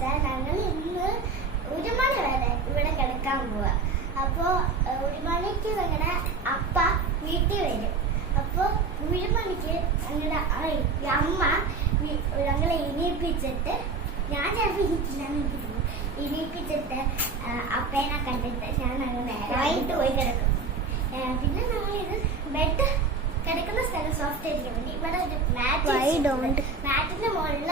വെച്ചാൽ ഞങ്ങൾ ഇന്ന് ഒരു മണി വരെ ഇവിടെ കിടക്കാൻ പോവാ. അപ്പോ ഒരു മണിക്ക് ഞങ്ങളുടെ അപ്പ വീട്ടിൽ വരും. അപ്പോ ഒരു മണിക്ക് ഞങ്ങളുടെ അമ്മ ഞങ്ങളെ ഇനിയിപ്പിച്ചിട്ട് ഞാൻ ചിലപ്പോൾ ഇരിക്കില്ലെന്ന് എനിക്ക് ഇനിയിപ്പിച്ചിട്ട് അപ്പേനെ കണ്ടിട്ട് ഞാൻ ഞങ്ങൾ നേരമായിട്ട് പോയി കിടക്കും. പിന്നെ നമ്മൾ ഇത് ബെഡ് കിടക്കുന്ന സ്ഥലം സോഫ്റ്റ് ആയിരിക്കും. ഇവിടെ ഒരു മാറ്റ് മാറ്റിന്റെ മുകളിൽ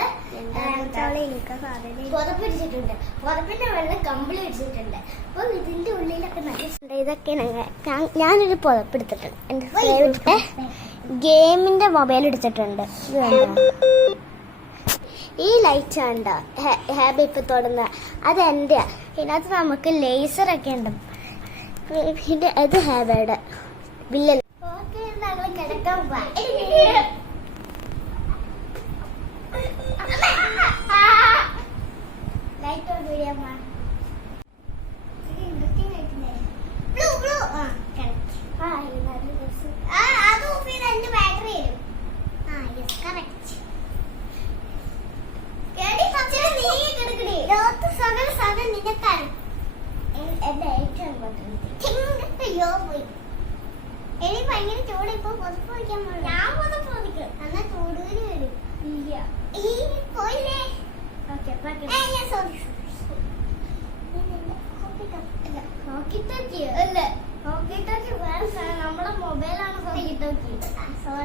എന്താണെന്ന് എനിക്ക് സാധനം പുതപ്പ് ഇടിച്ചിട്ടുണ്ട് പുതപ്പിന്റെ വെള്ളം കമ്പിളി ഇടിച്ചിട്ടുണ്ട് അപ്പൊ ഇതിന്റെ ഉള്ളിലൊക്കെ നല്ല ഇതൊക്കെ ഞാനൊരു പുതപ്പ് എടുത്തിട്ടുണ്ട് എന്റെ ഫേവറേറ്റ് ഗെയിമിന്റെ മൊബൈൽ എടുത്തിട്ടുണ്ട്. ഈ ലൈറ്റ് കണ്ടോ? ഹാബി ഇപ്പൊ തൊടുന്ന. അത് എന്റെ. ഇതിനകത്ത് നമുക്ക് ലേസർ ഒക്കെ ഉണ്ട്. പിന്നെ അത് ഹാബയുടെ. വില്ലൻ. ഓക്കെ ഞങ്ങൾ കിടക്കാൻ പോവാ എനിക്ക് ഭയങ്കര ചൂട് ഇപ്പൊ പുതപ്പ് വയ്ക്കാൻ ഞാൻ പുതപ്പ് വയ്ക്കും എന്നാ ചൂടുകരി വരും ഇല്ല ഈ പോയില്ലേ ഓക്കെ ഞാൻ സോറി ഹോക്കി ടോക്കി അല്ലേ ഹോക്കി ടോക്കി വേറെ. നമ്മുടെ മൊബൈലാണ് ഹോക്കി ടോക്കി സോറി